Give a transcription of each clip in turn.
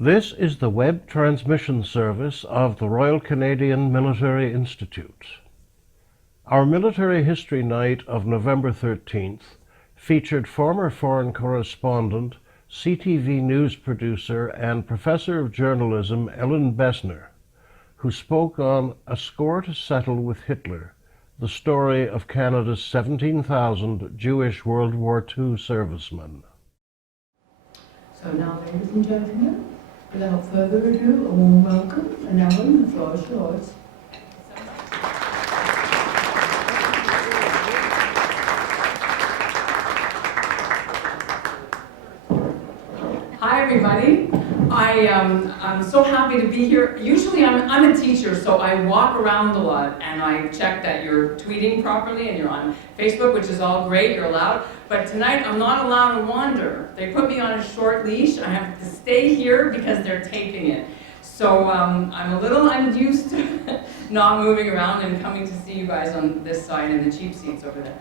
This is the web transmission service of the Royal Canadian Military Institute. Our Military History Night of November 13th featured former foreign correspondent, CTV news producer, and professor of journalism Ellin Bessner, who spoke on A Score to Settle with Hitler, the story of Canada's 17,000 Jewish World War II servicemen. So now, ladies and gentlemen, without further ado, a warm welcome, and Ellin, the floor is yours. Hi, everybody. I'm so happy to be here. Usually I'm a teacher, so I walk around a lot and I check that you're tweeting properly and you're on Facebook, which is all great, you're allowed. But tonight I'm not allowed to wander. They put me on a short leash. I have to stay here because they're taping it. So I'm a little unused to not moving around and coming to see you guys on this side and the cheap seats over there.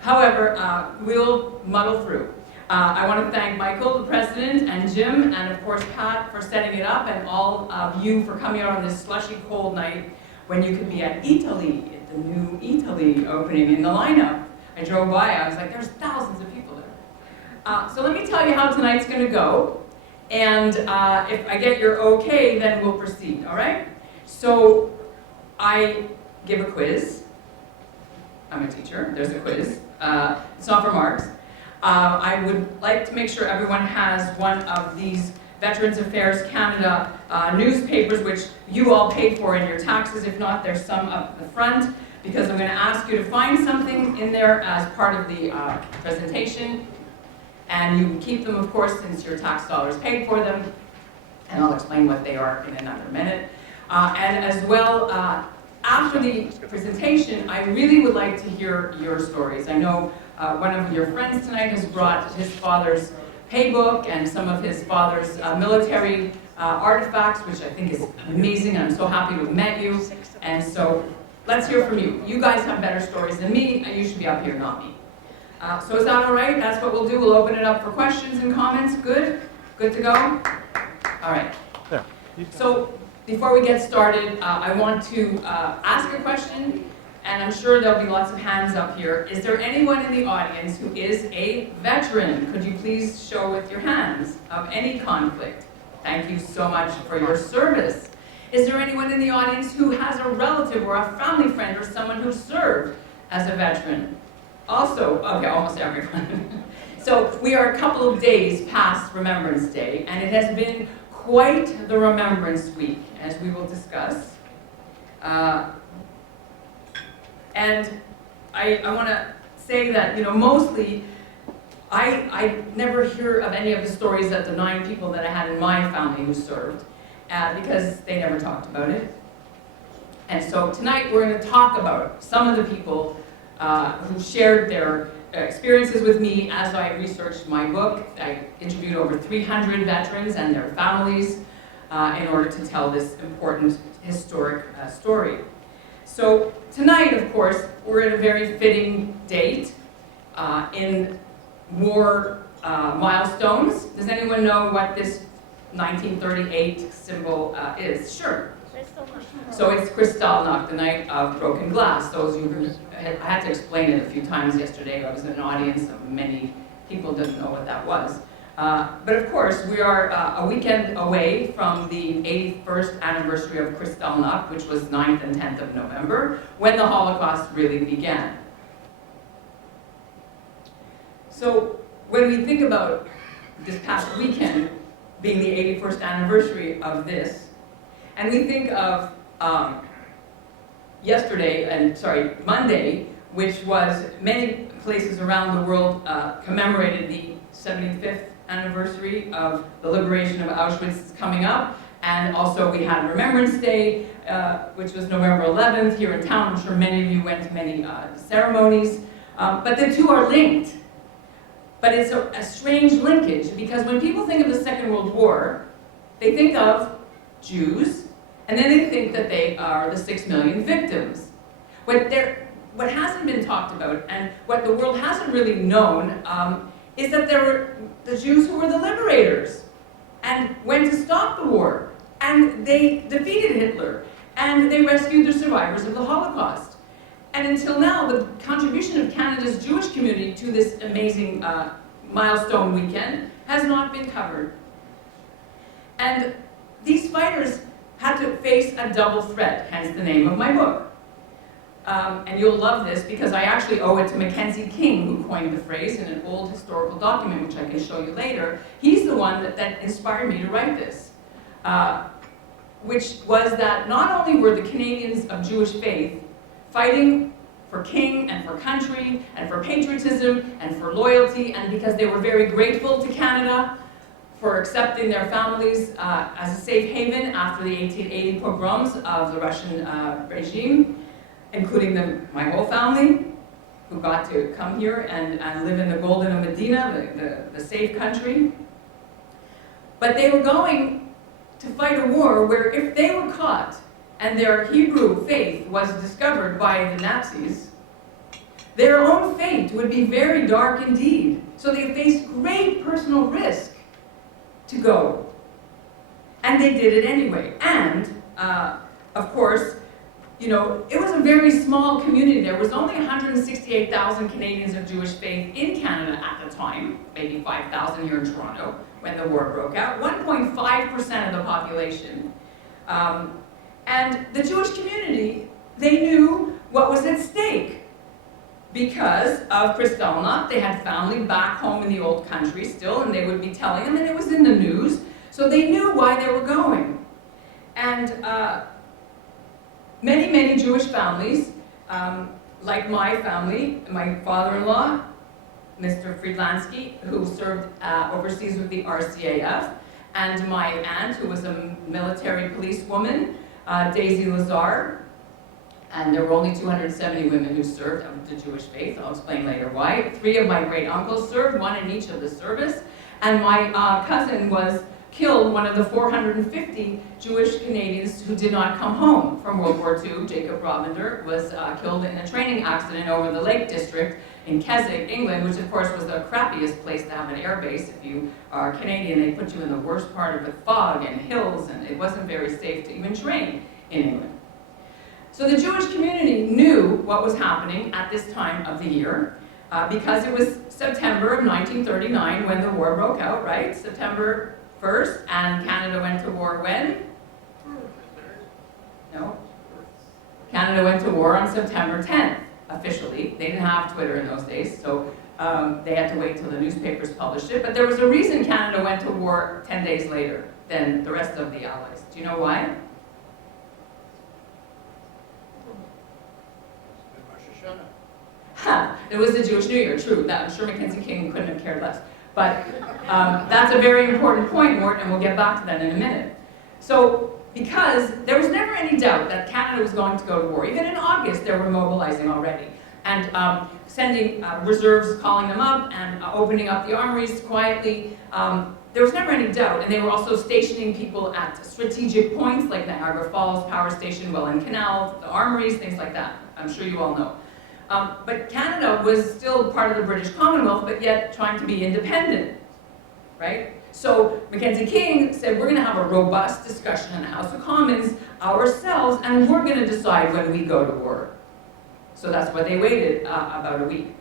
However, we'll muddle through. I want to thank Michael, the president, and Jim, and of course Pat for setting it up, and all of you for coming out on this slushy cold night when you could be at Italy, at the new Italy opening in the lineup. I drove by, I was like, there's thousands of people there. So let me tell you how tonight's going to go, and if I get your okay, then we'll proceed, all right? So I give a quiz. I'm a teacher, there's a quiz. It's not for marks. I would like to make sure everyone has one of these Veterans Affairs Canada newspapers, which you all paid for in your taxes. If not, there's some up the front, because I'm going to ask you to find something in there as part of the presentation. And you can keep them, of course, since your tax dollars paid for them. And I'll explain what they are in another minute. And as well, after the presentation, I really would like to hear your stories. I know one of your friends tonight has brought his father's paybook and some of his father's military artifacts, which I think is amazing. I'm so happy to have met you. And so let's hear from you. You guys have better stories than me, and you should be up here, not me. So is that all right? That's what we'll do. We'll open it up for questions and comments. Good? Good to go? All right. So before we get started, I want to ask a question. And I'm sure there'll be lots of hands up here. Is there anyone in the audience who is a veteran? Could you please show with your hands of any conflict? Thank you so much for your service. Is there anyone in the audience who has a relative or a family friend or someone who served as a veteran? Also, okay, almost everyone. So we are a couple of days past Remembrance Day, and it has been quite the Remembrance Week, as we will discuss. And I want to say that, mostly I never hear of any of the stories of the 9 people that I had in my family who served, because they never talked about it. And so tonight we're going to talk about some of the people who shared their experiences with me as I researched my book. I interviewed over 300 veterans and their families in order to tell this important historic story. So tonight, of course, we're at a very fitting date in war milestones. Does anyone know what this 1938 symbol is? Sure. So it's Kristallnacht, the night of broken glass. Those who I had to explain it a few times yesterday. I was in an audience of many people didn't know what that was. But of course, we are a weekend away from the 81st anniversary of Kristallnacht, which was 9th and 10th of November, when the Holocaust really began. So when we think about this past weekend being the 81st anniversary of this, and we think of Monday, which was many places around the world commemorated the 75th anniversary of the liberation of Auschwitz coming up, and also we had Remembrance Day, which was November 11th here in town. I'm sure many of you went to many ceremonies, but the two are linked. But it's a strange linkage, because when people think of the Second World War, they think of Jews, and then they think that they are the 6 million victims. What hasn't been talked about, and what the world hasn't really known, is that there were the Jews who were the liberators. and went to stop the war. And they defeated Hitler, and they rescued the survivors of the Holocaust. And until now, the contribution of Canada's Jewish community to this amazing milestone weekend has not been covered. And these fighters had to face a double threat, hence the name of my book. And you'll love this because I actually owe it to Mackenzie King, who coined the phrase in an old historical document, which I can show you later. He's the one that inspired me to write this, which was that not only were the Canadians of Jewish faith fighting for king and for country and for patriotism and for loyalty, and because they were very grateful to Canada for accepting their families as a safe haven after the 1880 pogroms of the Russian regime, including my whole family, who got to come here and live in the Golden Medina, the safe country. But they were going to fight a war where if they were caught and their Hebrew faith was discovered by the Nazis, their own fate would be very dark indeed. So they faced great personal risk to go. And they did it anyway. And, of course, you know, it was a very small community. There was only 168,000 Canadians of Jewish faith in Canada at the time, maybe 5,000 here in Toronto when the war broke out, 1.5% of the population. And the Jewish community, they knew what was at stake because of Kristallnacht. They had family back home in the old country still, and they would be telling them, and it was in the news, so they knew why they were going. And many Jewish families, like my family, my father-in-law, Mr. Friedlansky, who served overseas with the RCAF, and my aunt, who was a military policewoman, Daisy Lazar, and there were only 270 women who served of the Jewish faith. I'll explain later why. 3 of my great uncles served, 1 in each of the service, and my cousin was killed, one of the 450 Jewish Canadians who did not come home from World War II. Jacob Ravender was killed in a training accident over the Lake District in Keswick, England, which of course was the crappiest place to have an air base. If you are Canadian, they put you in the worst part of the fog and hills, and it wasn't very safe to even train in England. So the Jewish community knew what was happening at this time of the year because it was September of 1939 when the war broke out, right? September 1st, and Canada went to war when? No. Canada went to war on September 10th, officially. They didn't have Twitter in those days, so they had to wait till the newspapers published it. But there was a reason Canada went to war 10 days later than the rest of the Allies. Do you know why? Ha! It was the Jewish New Year, true. I'm sure Mackenzie King couldn't have cared less. But that's a very important point, Mort, and we'll get back to that in a minute. So, because there was never any doubt that Canada was going to go to war. Even in August, they were mobilizing already. And sending reserves, calling them up, and opening up the armories quietly. There was never any doubt. And they were also stationing people at strategic points, like Niagara Falls Power Station, Welland Canal, the armories, things like that. I'm sure you all know. But Canada was still part of the British Commonwealth, but yet trying to be independent, right? So Mackenzie King said, we're going to have a robust discussion in the House of Commons ourselves, and we're going to decide when we go to war. So that's why they waited about a week.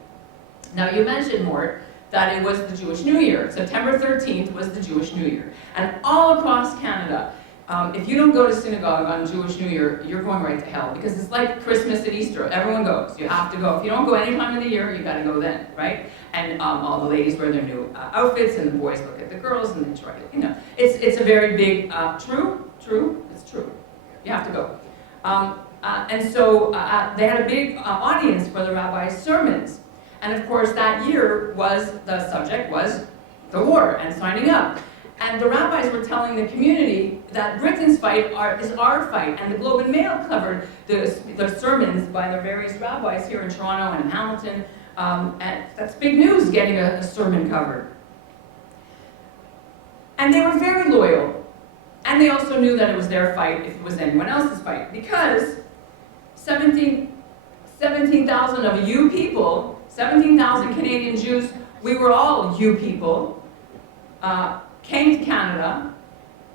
Now you mentioned, Mort, that it was the Jewish New Year. September 13th was the Jewish New Year. And all across Canada, if you don't go to synagogue on Jewish New Year, you're going right to hell, because it's like Christmas and Easter. Everyone goes. You have to go. If you don't go any time of the year, you got to go then, right? And all the ladies wear their new outfits, and the boys look at the girls, and they try to, you know. It's a very big, true, it's true. You have to go. And so they had a big audience for the rabbi's sermons. And of course, that year the subject was the war and signing up. And the rabbis were telling the community that Britain's fight is our fight. And the Globe and Mail covered the sermons by the various rabbis here in Toronto and in Hamilton. And that's big news, getting a sermon covered. And they were very loyal. And they also knew that it was their fight if it was anyone else's fight. Because 17,000 of you people, 17,000 Canadian Jews, we were all you people. came to Canada,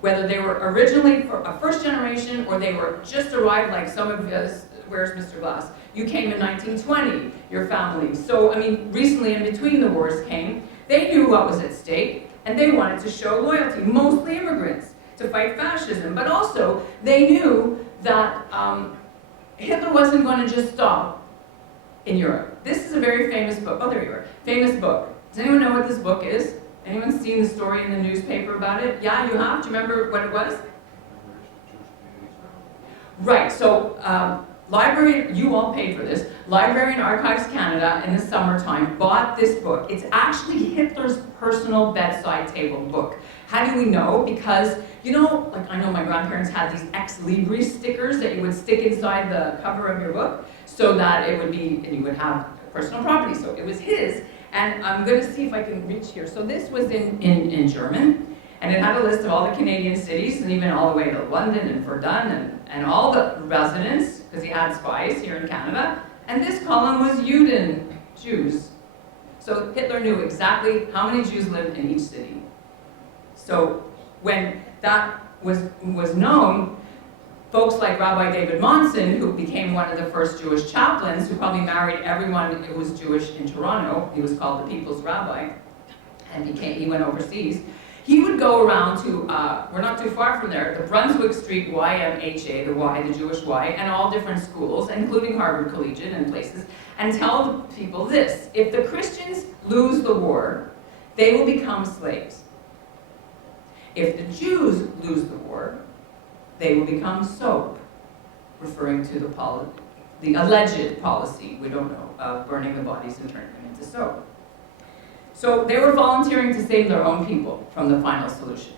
whether they were originally a first generation or they were just arrived, like some of us, where's Mr. Glass? You came in 1920, your family. So, I mean, recently in between the wars came, they knew what was at stake, and they wanted to show loyalty, mostly immigrants, to fight fascism. But also, they knew that Hitler wasn't going to just stop in Europe. This is a very famous book. Oh, there you are. Famous book. Does anyone know what this book is? Anyone seen the story in the newspaper about it? Yeah, you have? Do you remember what it was? Right, so library, you all paid for this. Library and Archives Canada in the summertime bought this book. It's actually Hitler's personal bedside table book. How do we know? Because, you know, like I know my grandparents had these ex libris stickers that you would stick inside the cover of your book so that it would be, and you would have personal property. So it was his. And I'm going to see if I can reach here. So this was in German, and it had a list of all the Canadian cities, and even all the way to London and Verdun, and all the residents, because he had spies here in Canada. And this column was Juden, Jews. So Hitler knew exactly how many Jews lived in each city. So when that was known, folks like Rabbi David Monson, who became one of the first Jewish chaplains, who probably married everyone who was Jewish in Toronto, he was called the People's Rabbi, and he went overseas. He would go around to, we're not too far from there, the Brunswick Street YMHA, the Y, the Jewish Y, and all different schools, including Harvard Collegiate and places, and tell the people this: if the Christians lose the war, they will become slaves. If the Jews lose the war, they will become soap, referring to the alleged policy, we don't know, of burning the bodies and turning them into soap. So they were volunteering to save their own people from the final solution.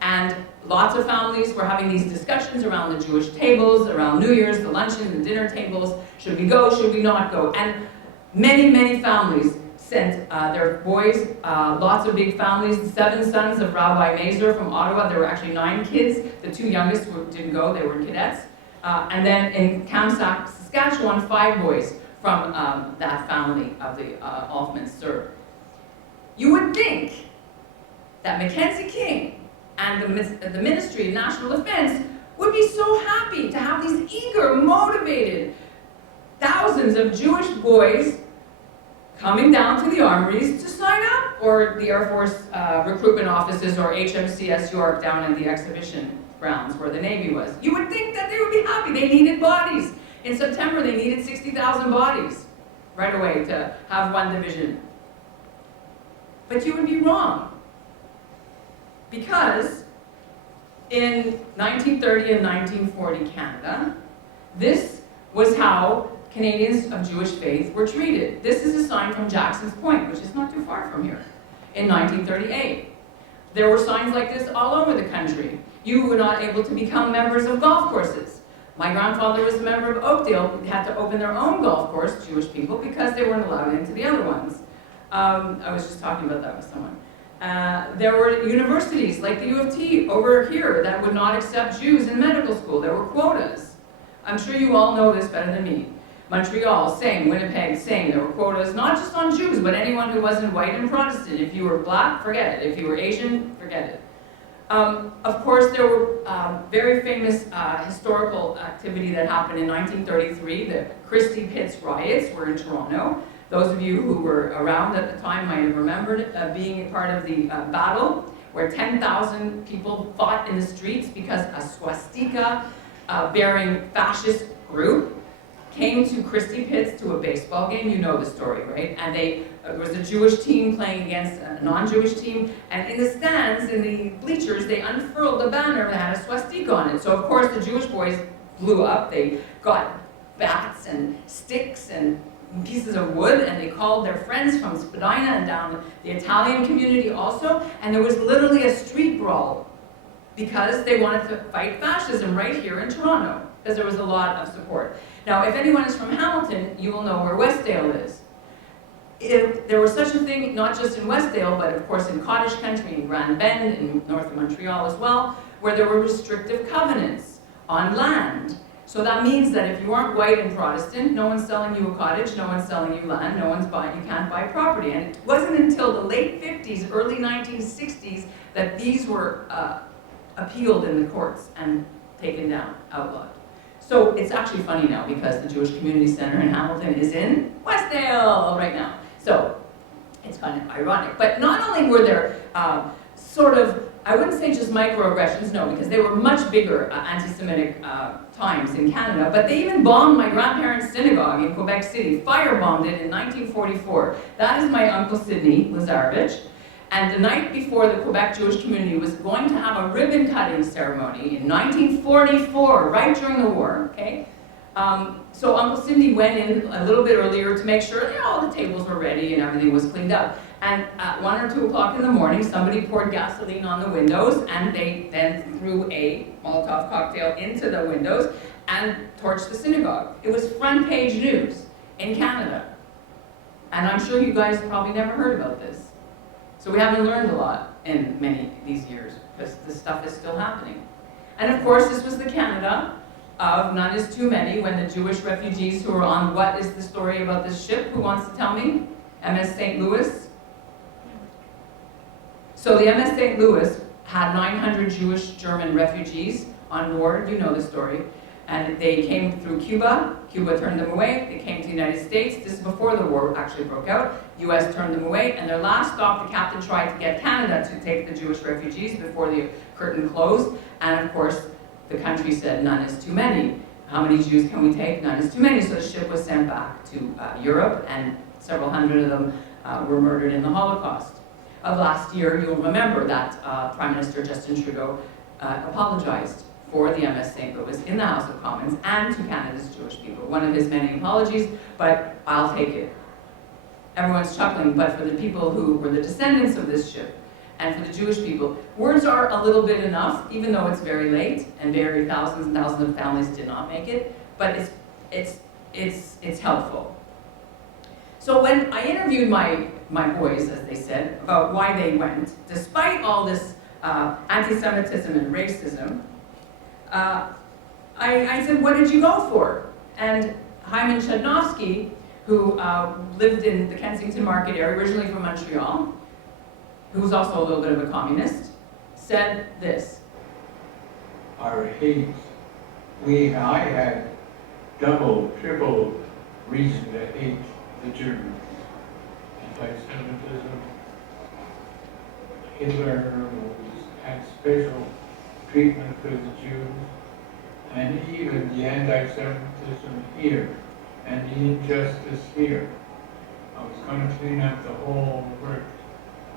And lots of families were having these discussions around the Jewish tables, around New Year's, the luncheon, the dinner tables. Should we go, should we not go? And many, many families sent their boys, lots of big families, the 7 sons of Rabbi Mazer from Ottawa. There were actually 9 kids. The 2 youngest didn't go, they were cadets. And then in Kamsack, Saskatchewan, 5 boys from that family of the Alfmans served. You would think that Mackenzie King and the Ministry of National Defense would be so happy to have these eager, motivated thousands of Jewish boys coming down to the armories to sign up, or the Air Force recruitment offices, or HMCS York down in the exhibition grounds where the Navy was. You would think that they would be happy. They needed bodies. In September, they needed 60,000 bodies right away to have one division. But you would be wrong. Because in 1930 and 1940 Canada, this was how Canadians of Jewish faith were treated. This is a sign from Jackson's Point, which is not too far from here, in 1938. There were signs like this all over the country. You were not able to become members of golf courses. My grandfather was a member of Oakdale. They had to open their own golf course, Jewish people, because they weren't allowed into the other ones. I was just talking about that with someone. There were universities like the U of T over here that would not accept Jews in medical school. There were quotas. I'm sure you all know this better than me. Montreal, same. Winnipeg, same. There were quotas, not just on Jews, but anyone who wasn't white and Protestant. If you were black, forget it. If you were Asian, forget it. Of course, there were very famous historical activity that happened in 1933. The Christie Pitts riots were in Toronto. Those of you who were around at the time might have remembered being a part of the battle where 10,000 people fought in the streets because a swastika bearing fascist group came to Christie Pitts to a baseball game. You know the story, right? And there was a Jewish team playing against a non-Jewish team, and in the stands, in the bleachers, they unfurled the banner that had a swastika on it. So of course the Jewish boys blew up. They got bats and sticks and pieces of wood, and they called their friends from Spadina and down the Italian community also, and there was literally a street brawl because they wanted to fight fascism right here in Toronto, because there was a lot of support. Now, if anyone is from Hamilton, you will know where Westdale is. If there was such a thing, not just in Westdale, but of course in Cottage Country, in Grand Bend, in north of Montreal as well, where there were restrictive covenants on land. So that means that if you aren't white and Protestant, no one's selling you a cottage, no one's selling you land, no one's buying, you can't buy property. And it wasn't until the late 50s, early 1960s that these were appealed in the courts and taken down, outlawed. So it's actually funny now because the Jewish Community Center in Hamilton is in Westdale right now. So it's kind of ironic. But not only were there sort of, I wouldn't say just microaggressions, no, because they were much bigger anti-Semitic times in Canada, but they even bombed my grandparents' synagogue in Quebec City, firebombed it in 1944. That is my Uncle Sidney Lazarevich. And the night before, the Quebec Jewish community was going to have a ribbon-cutting ceremony in 1944, right during the war, okay? So Uncle Sidney went in a little bit earlier to make sure all the tables were ready and everything was cleaned up. And at 1 or 2 o'clock in the morning, somebody poured gasoline on the windows, and they then threw a Molotov cocktail into the windows and torched the synagogue. It was front page news in Canada. And I'm sure you guys probably never heard about this. So we haven't learned a lot in many of these years, because this stuff is still happening. And of course, this was the Canada of none is too many, when the Jewish refugees who were on, what is the story about this ship? Who wants to tell me? MS St. Louis. So the MS St. Louis had 900 Jewish German refugees on board, you know the story, and they came through Cuba. Cuba turned them away. They came to the United States. This is before the war actually broke out. US turned them away, and their last stop, the captain tried to get Canada to take the Jewish refugees before the curtain closed, and of course, the country said, none is too many. How many Jews can we take? None is too many. So the ship was sent back to Europe, and several hundred of them were murdered in the Holocaust. Of last year, you'll remember that Prime Minister Justin Trudeau apologized for the MS St. Louis in the House of Commons and to Canada's Jewish people. One of his many apologies, but I'll take it. Everyone's chuckling, but for the people who were the descendants of this ship, and for the Jewish people, words are a little bit enough, even though it's very late, and very thousands and thousands of families did not make it, but it's helpful. So when I interviewed my boys, as they said, about why they went, despite all this anti-Semitism and racism, I said, what did you go for? And Hyman Chud, who lived in the Kensington Market area, originally from Montreal, who was also a little bit of a communist, said this. Our hate, I had double, triple reason to hate the Germans. Anti-Semitism, Hitler had special treatment for the Jews, and even the anti-Semitism here, and the injustice here. I was going to clean up the whole work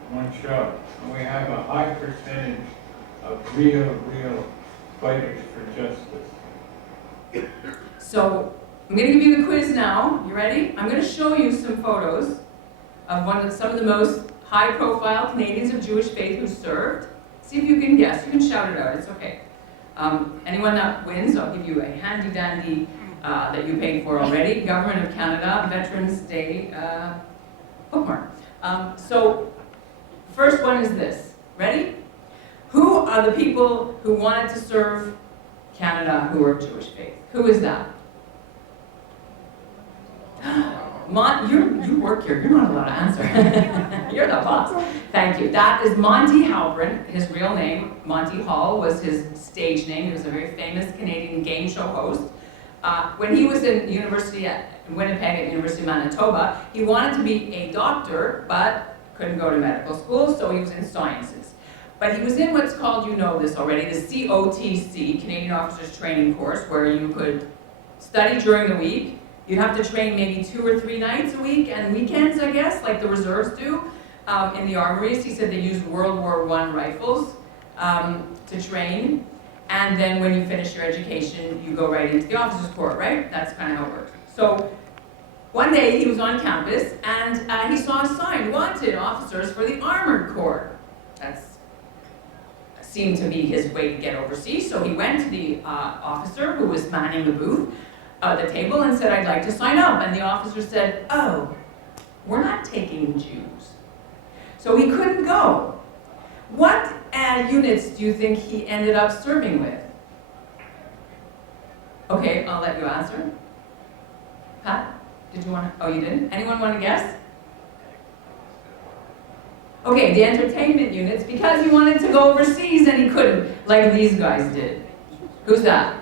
in one shot. And we have a high percentage of real fighters for justice. So I'm going to give you the quiz now. You ready? I'm going to show you some photos of some of the most high-profile Canadians of Jewish faith who served. See if you can guess. You can shout it out. It's okay. Anyone that wins, I'll give you a handy-dandy that you paid for already. Government of Canada Veterans Day bookmark. So first one is this. Ready? Who are the people who wanted to serve Canada who were of Jewish faith? Who is that? You work here, you're not allowed to answer. You're the boss. Thank you. That is Monte Halprin. His real name, Monte Hall, was his stage name. He was a very famous Canadian game show host. When he was in university at Winnipeg at University of Manitoba, he wanted to be a doctor, but couldn't go to medical school, so he was in sciences. But he was in what's called, you know this already, the COTC, Canadian Officers Training Course, where you could study during the week. You'd have to train maybe 2 or 3 nights a week and weekends, I guess, like the reserves do in the armories. He said they used World War I rifles to train. And then when you finish your education, you go right into the officers' corps, right? That's kind of how it works. So one day he was on campus and he saw a sign, wanted officers for the armored corps. That seemed to be his way to get overseas. So he went to the officer who was manning the booth, the table, and said, I'd like to sign up. And the officer said, oh, we're not taking Jews. So he couldn't go. What units do you think he ended up serving with? Okay, I'll let you answer. Pat, did you want to? Oh, you didn't? Anyone want to guess? Okay, the entertainment units, because he wanted to go overseas and he couldn't, like these guys did. Who's that?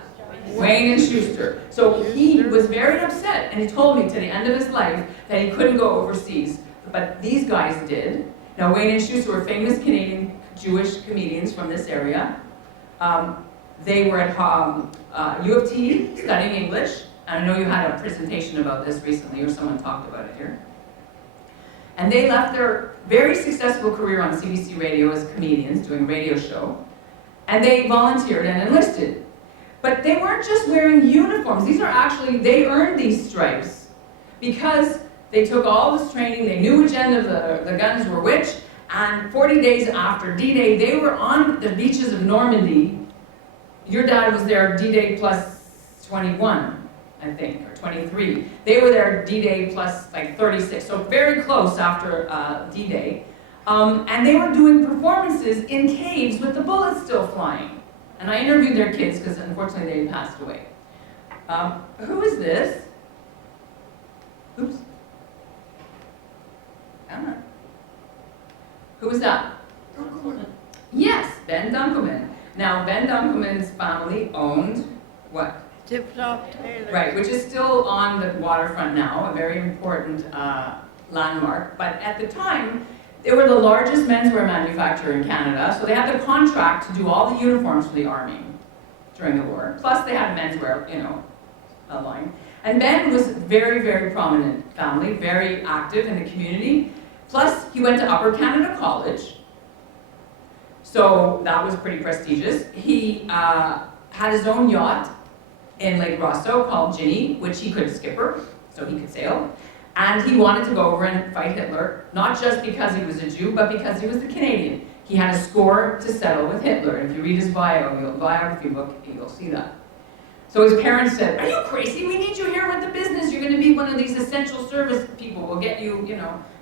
Wayne and Shuster. So he was very upset, and he told me to the end of his life that he couldn't go overseas, but these guys did. Now, Wayne and Shuster were famous Canadian Jewish comedians from this area. They were at U of T studying English. I know you had a presentation about this recently, or someone talked about it here. And they left their very successful career on CBC radio as comedians, doing a radio show, and they volunteered and enlisted. But they weren't just wearing uniforms. These are actually, they earned these stripes because they took all this training, they knew which end of the guns were which, and 40 days after D-Day, they were on the beaches of Normandy. Your dad was there D-Day plus 21, I think, or 23. They were there D-Day plus like 36, so very close after D-Day. And they were doing performances in caves with the bullets still flying. And I interviewed their kids because unfortunately they passed away. Who is this? Oops. Anna. Who was that? Dunkelman. Yes, Ben Dunkelman. Now, Ben Dunkelman's family owned what? Tip-top Taylor. Right, which is still on the waterfront now, a very important landmark. But at the time, they were the largest menswear manufacturer in Canada, so they had the contract to do all the uniforms for the army during the war. Plus, they had menswear, a line. And Ben was very, very prominent family, very active in the community. Plus, he went to Upper Canada College, so that was pretty prestigious. He had his own yacht in Lake Rosso called Ginny, which he could skipper, so he could sail. And he wanted to go over and fight Hitler, not just because he was a Jew, but because he was a Canadian. He had a score to settle with Hitler. If you read his biography book, you'll see that. So his parents said, "Are you crazy? We need you here with the business. You're going to be one of these essential service people. We'll get you,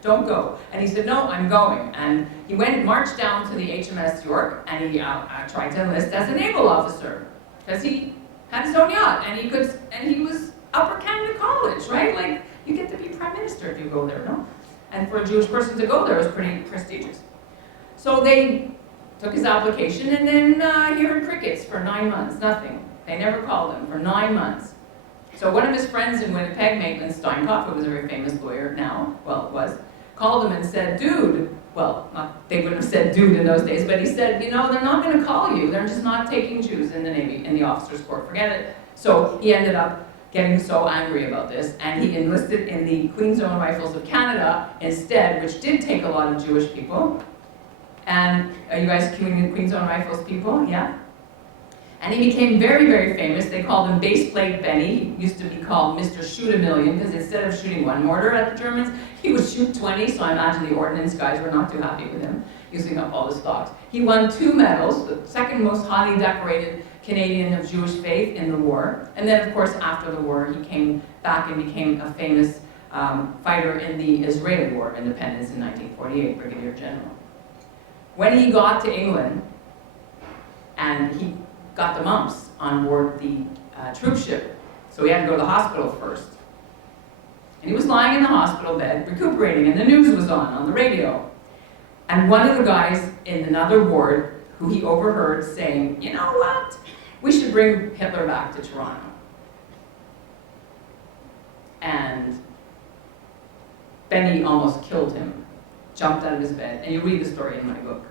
don't go." And he said, "No, I'm going." And he marched down to the HMS York, and he tried to enlist as a naval officer because he had his own yacht, and he was Upper Canada College, right? Like, you get to be prime minister if you go there, no? And for a Jewish person to go there was pretty prestigious. So they took his application, and then he heard crickets for 9 months, nothing. They never called him for 9 months. So one of his friends in Winnipeg, Maitland Steinberg, who was a very famous lawyer now, called him and said, "Dude," they wouldn't have said dude in those days, but he said, they're not going to call you. They're just not taking Jews in the Navy, in the officers' corps. Forget it. So he ended up getting so angry about this, and he enlisted in the Queen's Own Rifles of Canada instead, which did take a lot of Jewish people. And are you guys Queen's Own Rifles people? Yeah? And he became very, very famous. They called him Baseplate Benny. He used to be called Mr. Shoot-A-Million, because instead of shooting one mortar at the Germans, he would shoot 20, so I imagine the ordnance guys were not too happy with him, using up all the stocks. He won 2 medals, the second most highly decorated Canadian of Jewish faith in the war. And then, of course, after the war, he came back and became a famous fighter in the Israeli War of Independence in 1948, Brigadier General. When he got to England, and he got the mumps on board the troop ship, so he had to go to the hospital first. And he was lying in the hospital bed, recuperating, and the news was on the radio. And one of the guys in another ward, who he overheard saying, "You know what? We should bring Hitler back to Toronto." And Benny almost killed him, jumped out of his bed, and you read the story in my book.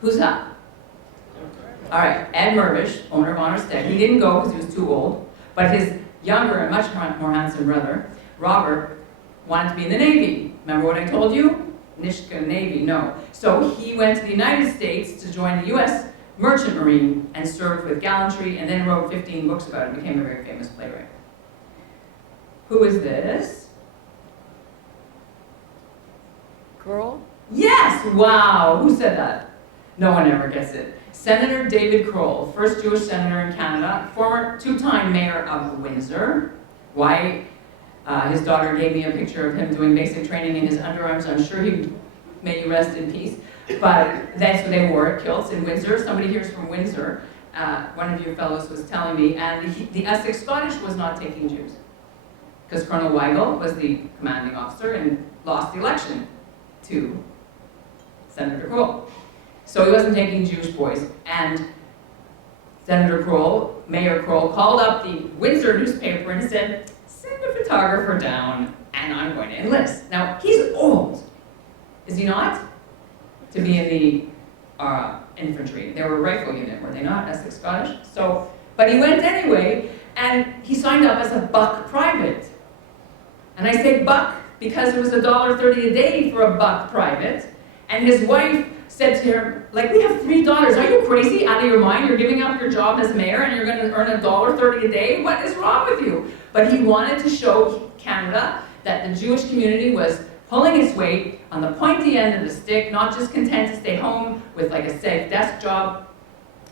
Who's that? All right, Ed Mirvish, owner of Honorstead. He didn't go because he was too old, but his younger and much more handsome brother, Robert, wanted to be in the Navy. Remember what I told you? Nishka Navy, no. So he went to the United States to join the U.S. Merchant Marine and served with gallantry, and then wrote 15 books about it and became a very famous playwright. Who is this? Croll? Yes! Wow! Who said that? No one ever gets it. Senator David Croll, first Jewish senator in Canada, former 2-time mayor of Windsor. Why? His daughter gave me a picture of him doing basic training in his underarms. I'm sure he may you rest in peace. But that's what they wore, kilts in Windsor. Somebody here's from Windsor. one of your fellows was telling me, and the Essex Scottish was not taking Jews. Because Colonel Weigel was the commanding officer and lost the election to Senator Croll. So he wasn't taking Jewish boys. And Senator Croll, Mayor Croll, called up the Windsor newspaper and said, send a photographer down and I'm going to enlist. Now, he's old, is he not? To be in the infantry. They were a rifle unit, were they not? Essex Scottish? So, but he went anyway, and he signed up as a buck private. And I say buck because it was $1.30 a day for a buck private. And his wife said to him, like, we have 3 daughters. Are you crazy? Out of your mind? You're giving up your job as mayor and you're going to earn $1.30 a day? What is wrong with you? But he wanted to show Canada that the Jewish community was pulling its weight on the pointy end of the stick, not just content to stay home with like a safe desk job.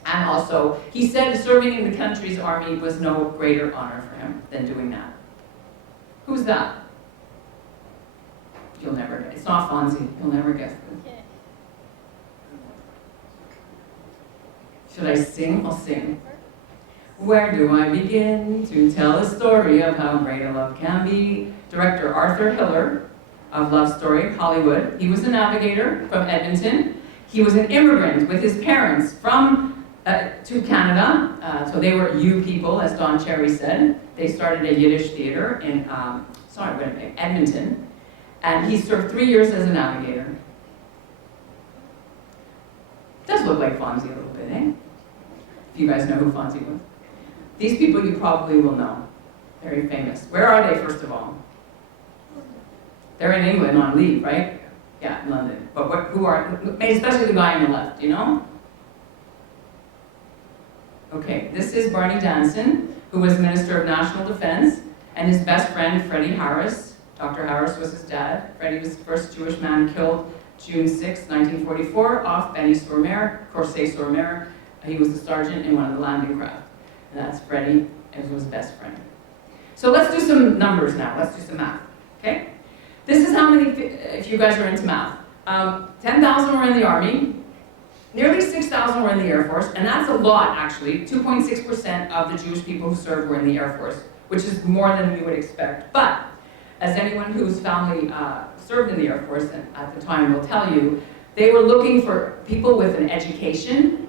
And also, he said serving in the country's army was no greater honor for him than doing that. Who's that? You'll never guess. It's not Fonzie. You'll never guess this. Should I sing? I'll sing. Where do I begin to tell a story of how great a love can be? Director Arthur Hiller of Love Story, Hollywood. He was a navigator from Edmonton. He was an immigrant with his parents from to Canada. So they were you people, as Don Cherry said. They started a Yiddish theater in Edmonton. And he served 3 years as a navigator. Does look like Fonzie a little bit, eh? If you guys know who Fonzie was. These people you probably will know. Very famous. Where are they, first of all? They're in England on leave, right? Yeah, in London. But who are, especially the guy on the left, you know? Okay, this is Barney Danson, who was Minister of National Defense, and his best friend, Freddie Harris. Dr. Harris was his dad. Freddie was the first Jewish man killed June 6, 1944, off Benny-sur-Mer, Corsay-sur-Mer. He was a sergeant in one of the landing craft. And that's Freddie, and was his best friend. So let's do some numbers now. Let's do some math, okay? This is how many, if you guys are into math. 10,000 were in the Army, nearly 6,000 were in the Air Force, and that's a lot, actually. 2.6% of the Jewish people who served were in the Air Force, which is more than we would expect. But, as anyone whose family served in the Air Force at the time will tell you, they were looking for people with an education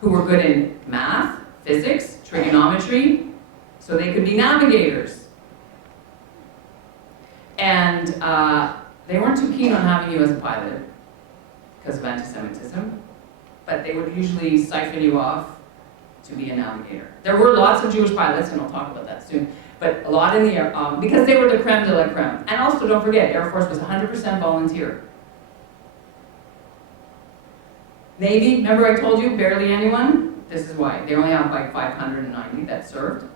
who were good in math, physics, trigonometry, so they could be navigators. And they weren't too keen on having you as a pilot because of anti-Semitism, but they would usually siphon you off to be a navigator. There were lots of Jewish pilots, and I'll talk about that soon, but a lot in the air, because they were the creme de la creme. And also, don't forget, Air Force was 100% volunteer. Navy, remember I told you, barely anyone? This is why. They only have like 590 that served.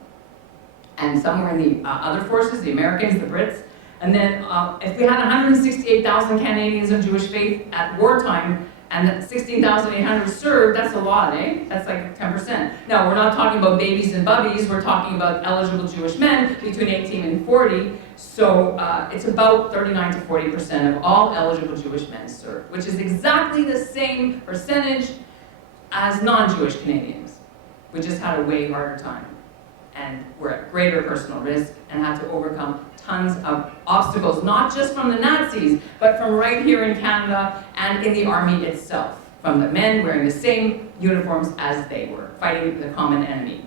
And some were in the other forces, the Americans, the Brits. And then if we had 168,000 Canadians of Jewish faith at wartime, and 16,800 served, that's a lot, eh? That's like 10%. Now, we're not talking about babies and bubbies, we're talking about eligible Jewish men between 18 and 40. So it's about 39 to 40% of all eligible Jewish men served, which is exactly the same percentage as non-Jewish Canadians. We just had a way harder time. And were at greater personal risk and had to overcome tons of obstacles, not just from the Nazis, but from right here in Canada and in the Army itself, from the men wearing the same uniforms as they were, fighting the common enemy.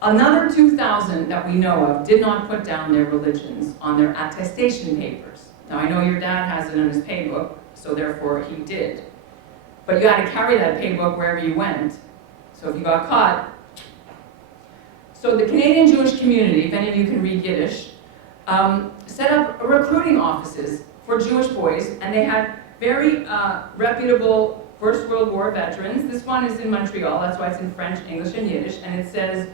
Another 2,000 that we know of did not put down their religions on their attestation papers. Now, I know your dad has it in his pay book, so therefore he did. But you had to carry that pay book wherever you went. So if you got caught. So the Canadian Jewish community, if any of you can read Yiddish, set up recruiting offices for Jewish boys, and they had very reputable First World War veterans. This one is in Montreal, that's why it's in French, English, and Yiddish, and it says,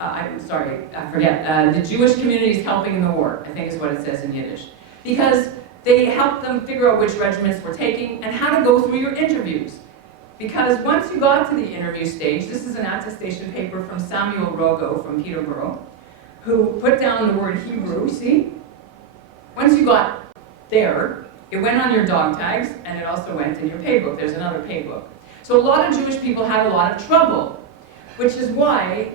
I'm sorry, I forget, the Jewish community is helping in the war, I think is what it says in Yiddish. Because they helped them figure out which regiments were taking and how to go through your interviews. Because once you got to the interview stage, this is an attestation paper from Samuel Rogo from Peterborough, who put down the word Hebrew, see? Once you got there, it went on your dog tags, and it also went in your pay book. There's another pay book. So a lot of Jewish people had a lot of trouble which is why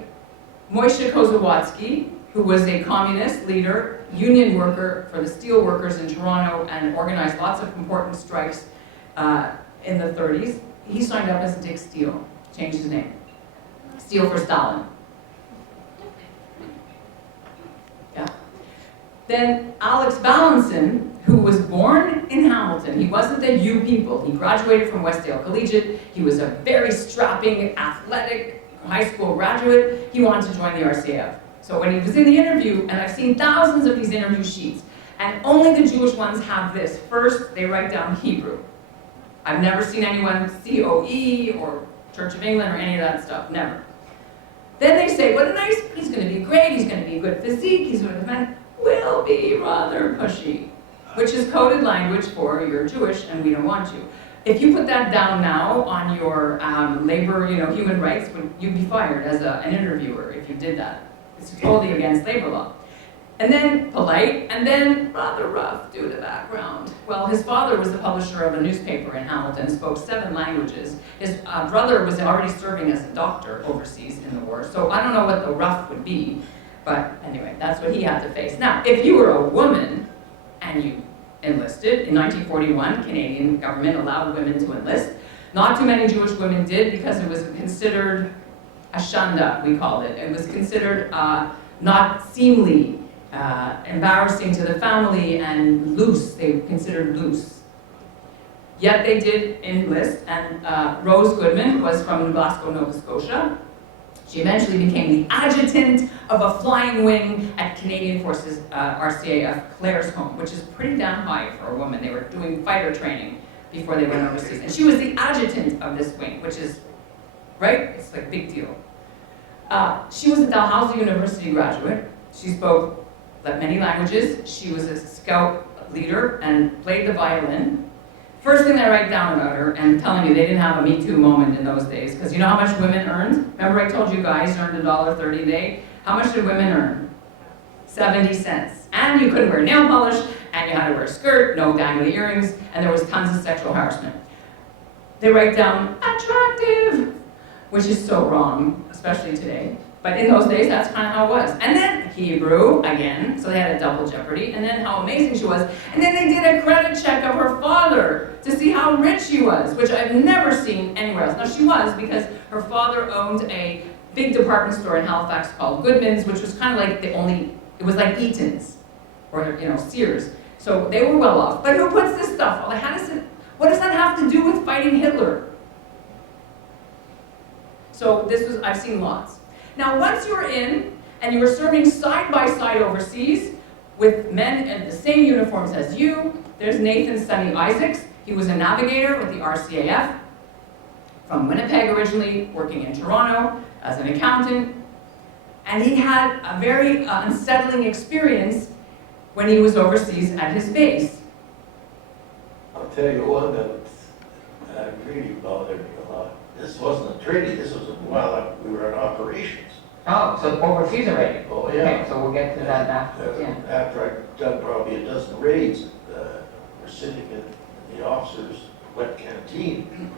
Moishe Kozawatsky, who was a communist leader, union worker for the steel workers in Toronto and organized lots of important strikes in the 30s, he signed up as Dick Steele, changed his name. Steele for Stalin. Yeah. Then Alex Valenson, who was born in Hamilton. He wasn't the U people. He graduated from Westdale Collegiate. He was a very strapping, athletic high school graduate. He wanted to join the RCAF. So when he was in the interview, and I've seen thousands of these interview sheets, and only the Jewish ones have this. First, they write down Hebrew. I've never seen anyone COE or Church of England or any of that stuff, never. Then they say, what a nice, he's going to be great, he's going to be a good physique, he's going to will be rather pushy, which is coded language for you're Jewish and we don't want you. If you put that down now on your labor, human rights, you'd be fired as an interviewer if you did that. It's totally against labor law. And then polite, and then rather rough due to background. Well, his father was the publisher of a newspaper in Hamilton, spoke 7 languages. His brother was already serving as a doctor overseas in the war, so I don't know what the rough would be, but anyway, that's what he had to face. Now, if you were a woman and you enlisted, in 1941, Canadian government allowed women to enlist. Not too many Jewish women did because it was considered a shanda, we called it. It was considered not seemly, embarrassing to the family, and loose. They were considered loose. Yet they did enlist, and Rose Goodman was from Glasgow, Nova Scotia. She eventually became the adjutant of a flying wing at Canadian Forces RCAF Clare's Home, which is pretty damn high for a woman. They were doing fighter training before they went overseas. And she was the adjutant of this wing, which is, right? It's like a big deal. She was a Dalhousie University graduate. She spoke many languages. She was a scout leader and played the violin. First thing I write down about her, and I'm telling you, they didn't have a Me Too moment in those days, because you know how much women earned? Remember I told you guys earned $1.30 a day? How much did women earn? 70 cents. And you couldn't wear nail polish, and you had to wear a skirt, no dangly earrings, and there was tons of sexual harassment. They write down, attractive, which is so wrong, especially today. But in those days, that's kind of how it was. And then Hebrew, again, so they had a double jeopardy, and then how amazing she was. And then they did a credit check of her father to see how rich she was, which I've never seen anywhere else. Now she was, because her father owned a big department store in Halifax called Goodman's, which was kind of like it was like Eaton's, or Sears. So they were well off. But who puts this stuff? What does that have to do with fighting Hitler? So I've seen lots. Now, once you were in, and you were serving side by side overseas with men in the same uniforms as you, there's Nathan Sonny Isaacs. He was a navigator with the RCAF from Winnipeg originally, working in Toronto as an accountant. And he had a very unsettling experience when he was overseas at his base. I'll tell you one that really bothered me a lot. This wasn't a treaty, this was while we were in operations. Oh, so overseas already? Oh, yeah. Okay, so we'll get to that after. Yeah. After I'd done probably a dozen raids, we're sitting in the officers' wet canteen.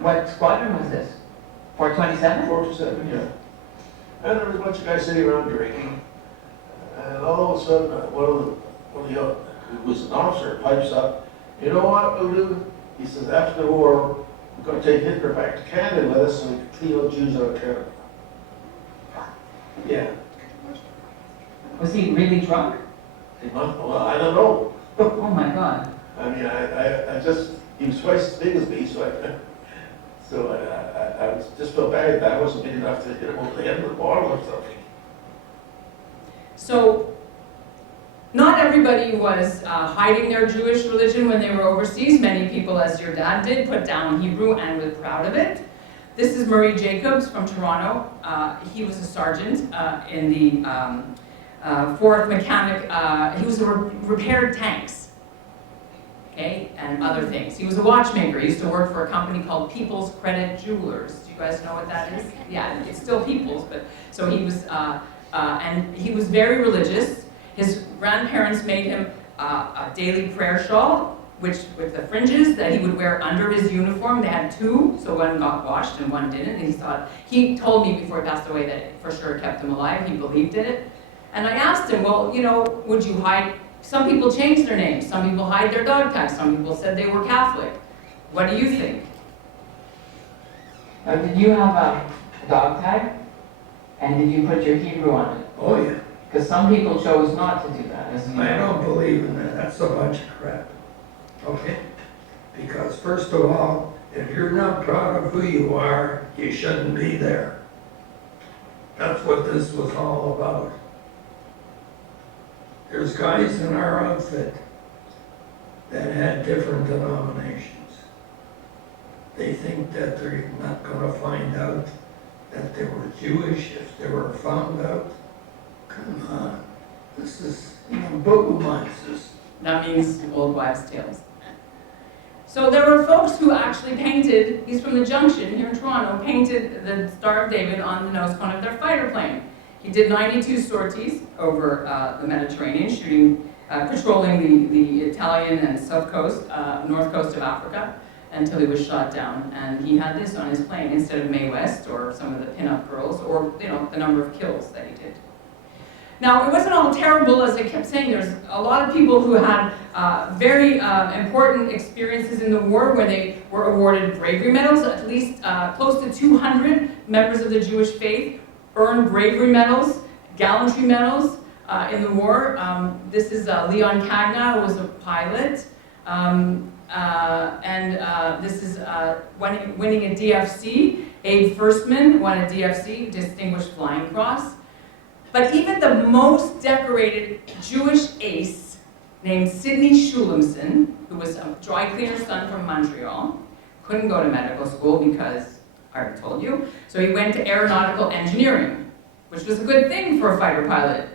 What squadron was this? 427? 427, yeah. And there was a bunch of guys sitting around drinking, and all of a sudden, one of the who was an officer, pipes up, you know what we'll do? He says, after the war, we're going to take Hitler back to Canada with us so we can clean all Jews out of Canada. Yeah. Was he really drunk? Well, I don't know. Oh my God. I mean, I just, he was twice as big as me, so I was just felt bad that I wasn't big enough to hit him over the head with a bottle or something. So, not everybody was hiding their Jewish religion when they were overseas. Many people, as your dad did, put down Hebrew and were proud of it. This is Murray Jacobs from Toronto. He was a sergeant in the 4th Mechanic. He was repaired tanks, okay, and other things. He was a watchmaker. He used to work for a company called People's Credit Jewelers. Do you guys know what that is? Yeah, it's still People's, but so he was, and he was very religious. His grandparents made him a daily prayer shawl with the fringes that he would wear under his uniform. They had two, so one got washed and one didn't. And he told me before he passed away that it for sure kept him alive. He believed in it. And I asked him, well, you know, would you hide? Some people changed their names. Some people hide their dog tags. Some people said they were Catholic. What do you think? Now, did you have a dog tag? And did you put your Hebrew on it? Oh, yeah. Because some people chose not to do that, as you I know. don't believe in that. That's a bunch of crap. Okay? Because first of all, if you're not proud of who you are, you shouldn't be there. That's what this was all about. There's guys in our outfit that had different denominations. They think that they're not gonna find out that they were Jewish if they were found out. Come on. This is, boo monsters. That means old wives' tales. So there were folks who actually painted, he's from the Junction here in Toronto, painted the Star of David on the nose cone of their fighter plane. He did 92 sorties over the Mediterranean, shooting, patrolling the Italian and south coast, north coast of Africa, until he was shot down. And he had this on his plane instead of Mae West or some of the pin-up girls, or the number of kills that he did. Now, it wasn't all terrible, as I kept saying. There's a lot of people who had very important experiences in the war where they were awarded bravery medals. At least close to 200 members of the Jewish faith earned bravery medals, gallantry medals in the war. This is Leon Cagna, who was a pilot. This is winning a DFC. Abe Firstman won a DFC, Distinguished Flying Cross. But even the most decorated Jewish ace, named Sidney Shulamson, who was a dry cleaner's son from Montreal, couldn't go to medical school because, I already told you, so he went to aeronautical engineering, which was a good thing for a fighter pilot.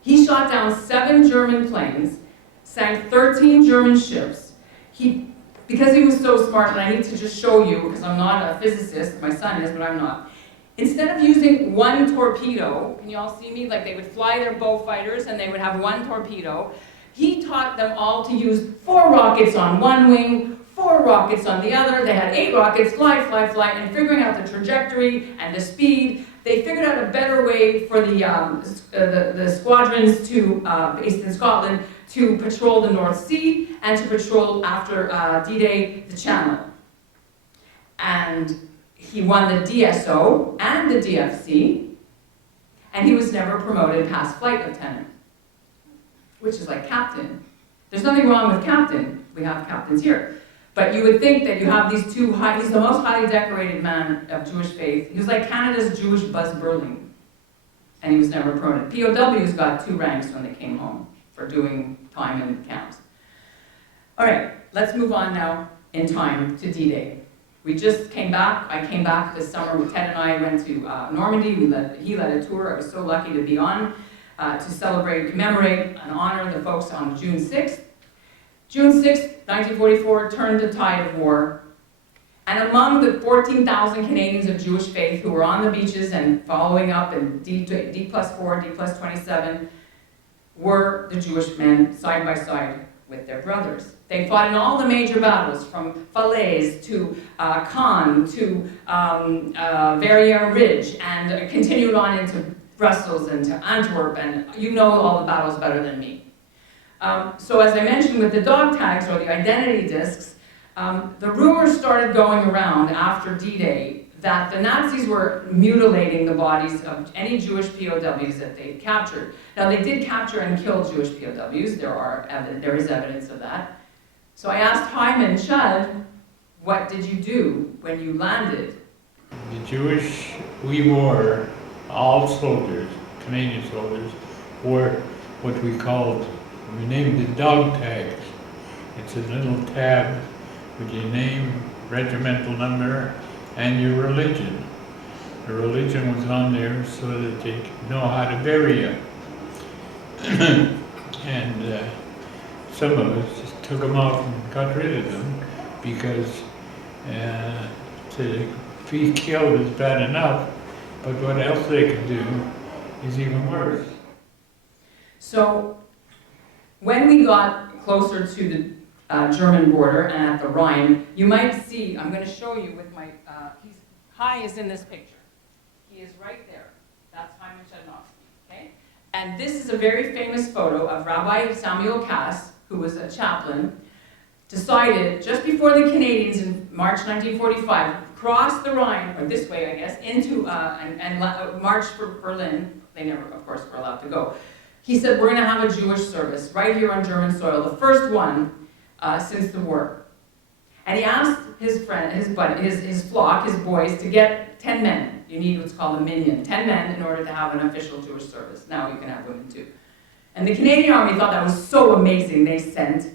He shot down 7 German planes, sank 13 German ships. Because he was so smart, and I need to just show you, because I'm not a physicist, my son is, but I'm not. Instead of using one torpedo, can you all see me? Like they would fly their bow fighters and they would have one torpedo. He taught them all to use 4 rockets on one wing, 4 rockets on the other. They had 8 rockets, fly, and figuring out the trajectory and the speed. They figured out a better way for the squadrons based in Scotland to patrol the North Sea and to patrol after D-Day the Channel. And he won the DSO and the DFC, and he was never promoted past flight lieutenant, which is like captain. There's nothing wrong with captain. We have captains here. But you would think that you have these two he's the most highly decorated man of Jewish faith. He was like Canada's Jewish Buzz Burling, and he was never promoted. POWs got 2 ranks when they came home for doing time in camps. All right, let's move on now in time to D-Day. We just came back. I came back this summer. Ted and I went to Normandy. He led a tour. I was so lucky to be on to celebrate, commemorate, and honor the folks on June 6th. June 6th, 1944, turned the tide of war. And among the 14,000 Canadians of Jewish faith who were on the beaches and following up in D+4, D+27, were the Jewish men side by side with their brothers. They fought in all the major battles, from Falaise to Caen to Verrières Ridge, and continued on into Brussels and to Antwerp, and you know all the battles better than me. So as I mentioned with the dog tags or the identity discs, the rumors started going around after D-Day that the Nazis were mutilating the bodies of any Jewish POWs that they captured. Now they did capture and kill Jewish POWs, there is evidence of that. So I asked Hyman Chud, what did you do when you landed? The Jewish, we wore, all soldiers, Canadian soldiers, wore what we named the dog tags. It's a little tab with your name, regimental number, and your religion. The religion was on there so that they could know how to bury you. And some of us just took them off and got rid of them because to be killed is bad enough, but what else they can do is even worse. So when we got closer to the German border and at the Rhine. You might see, I'm going to show you with my, Hy is in this picture. He is right there. That's Hyman Chud, okay? And this is a very famous photo of Rabbi Samuel Cass, who was a chaplain, decided just before the Canadians in March 1945 crossed the Rhine, or this way I guess, into and marched for Berlin. They never, of course, were allowed to go. He said, we're going to have a Jewish service right here on German soil, the first one since the war. And he asked his friend, his flock, his boys, to get 10 men. You need what's called a minyan, 10 men in order to have an official Jewish service. Now you can have women too. And the Canadian Army thought that was so amazing, they sent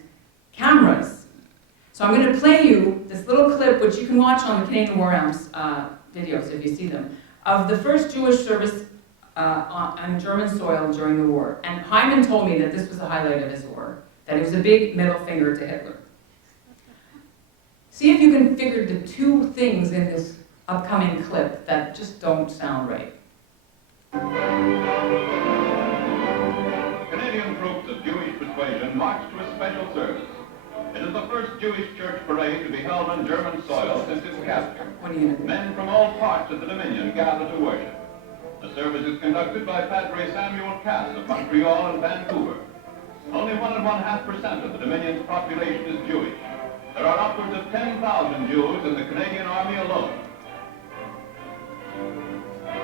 cameras. So I'm going to play you this little clip, which you can watch on the Canadian War Amps videos if you see them, of the first Jewish service on German soil during the war. And Hyman told me that this was the highlight of his war, that it was a big middle finger to Hitler. See if you can figure the two things in this upcoming clip that just don't sound right. Canadian troops of Jewish persuasion marched to a special service. It is the first Jewish church parade to be held on German soil since its capture. Men from all parts of the Dominion gather to worship. The service is conducted by Padre Samuel Cass of Montreal and Vancouver. Only 1.5% of the Dominion's population is Jewish. There are upwards of 10,000 Jews in the Canadian Army alone.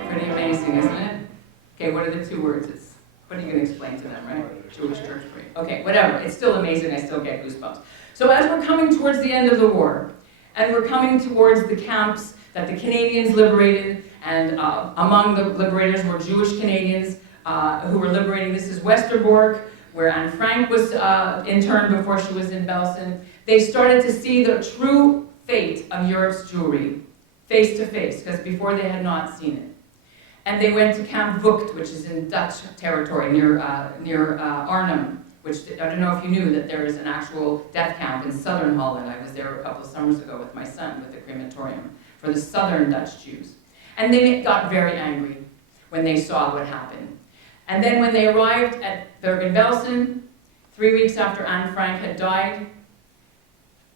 Pretty amazing, isn't it? Okay, what are the two words? What are you going to explain to them, right? Jewish church parade. Okay, whatever. It's still amazing. I still get goosebumps. So as we're coming towards the end of the war, and we're coming towards the camps that the Canadians liberated, and among the liberators were Jewish Canadians who were liberating. This is Westerbork, where Anne Frank was interned before she was in Belsen. They started to see the true fate of Europe's Jewry face to face, because before they had not seen it. And they went to Camp Vught, which is in Dutch territory near Arnhem, which I don't know if you knew that there is an actual death camp in southern Holland. I was there a couple of summers ago with my son with the crematorium for the southern Dutch Jews. And they got very angry when they saw what happened. And then when they arrived at Bergen-Belsen, 3 weeks after Anne Frank had died,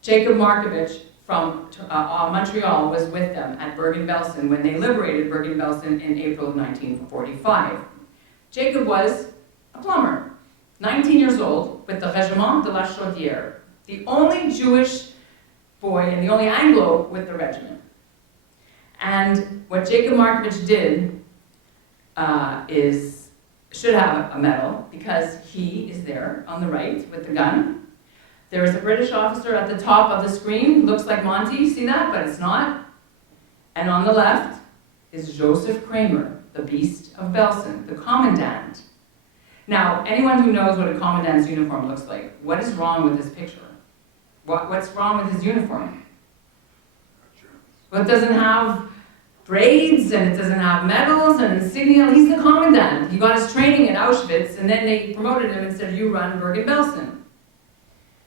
Jacob Markovitch from Montreal was with them at Bergen-Belsen when they liberated Bergen-Belsen in April of 1945. Jacob was a plumber, 19 years old, with the Régiment de la Chaudière, the only Jewish boy and the only Anglo with the regiment. And what Jacob Markovitch did should have a medal, because he is there on the right with the gun. There is a British officer at the top of the screen, looks like Monty, see that? But it's not. And on the left is Joseph Kramer, the Beast of Belsen, the commandant. Now, anyone who knows what a commandant's uniform looks like, what is wrong with this picture? What's wrong with his uniform? Well, it doesn't have braids, and it doesn't have medals and insignia. He's the commandant. He got his training at Auschwitz, and then they promoted him and said, you run Bergen-Belsen.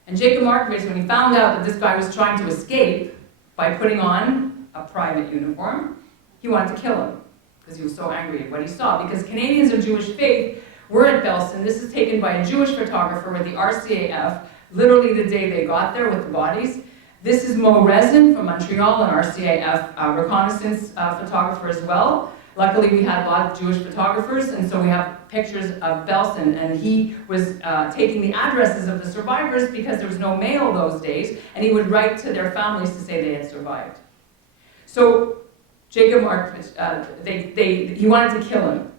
And Jacob Markovitch, when he found out that this guy was trying to escape by putting on a private uniform, he wanted to kill him, because he was so angry at what he saw. Because Canadians of Jewish faith were at Belsen. This is taken by a Jewish photographer with the RCAF, literally the day they got there with the bodies. This is Mo Rezin from Montreal, an RCAF reconnaissance photographer as well. Luckily, we had a lot of Jewish photographers, and so we have pictures of Belsen, and he was taking the addresses of the survivors because there was no mail those days, and he would write to their families to say they had survived. So Jacob Markovitch, he wanted to kill him,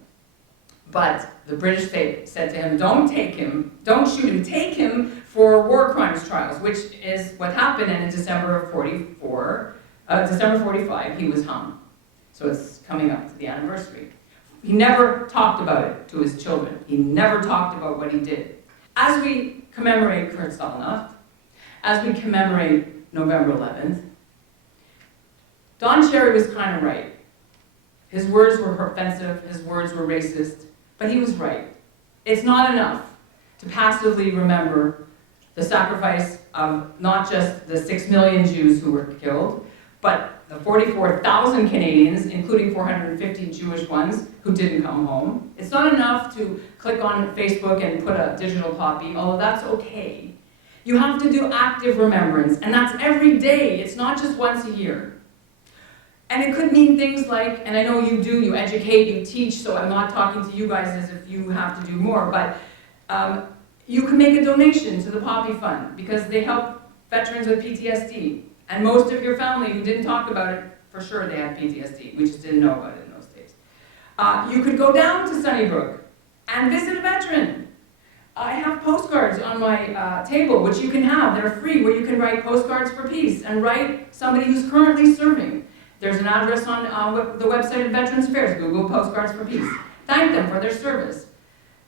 but the British said to him, don't take him, don't shoot him, take him for war crimes trials, which is what happened, and in December of 45, he was hung. So it's coming up to the anniversary. He never talked about it to his children. He never talked about what he did. As we commemorate Kristallnacht, as we commemorate November 11th, Don Cherry was kind of right. His words were offensive, his words were racist, but he was right. It's not enough to passively remember the sacrifice of not just the 6 million Jews who were killed, but the 44,000 Canadians, including 450 Jewish ones, who didn't come home. It's not enough to click on Facebook and put a digital copy, although that's okay. You have to do active remembrance, and that's every day. It's not just once a year. And it could mean things like, and I know you do, you educate, you teach, so I'm not talking to you guys as if you have to do more, but you can make a donation to the Poppy Fund because they help veterans with PTSD. And most of your family who didn't talk about it, for sure they had PTSD. We just didn't know about it in those days. You could go down to Sunnybrook and visit a veteran. I have postcards on my table, which you can have. They're free, where you can write postcards for peace and write somebody who's currently serving. There's an address on the website of Veterans Affairs, Google Postcards for Peace. Thank them for their service.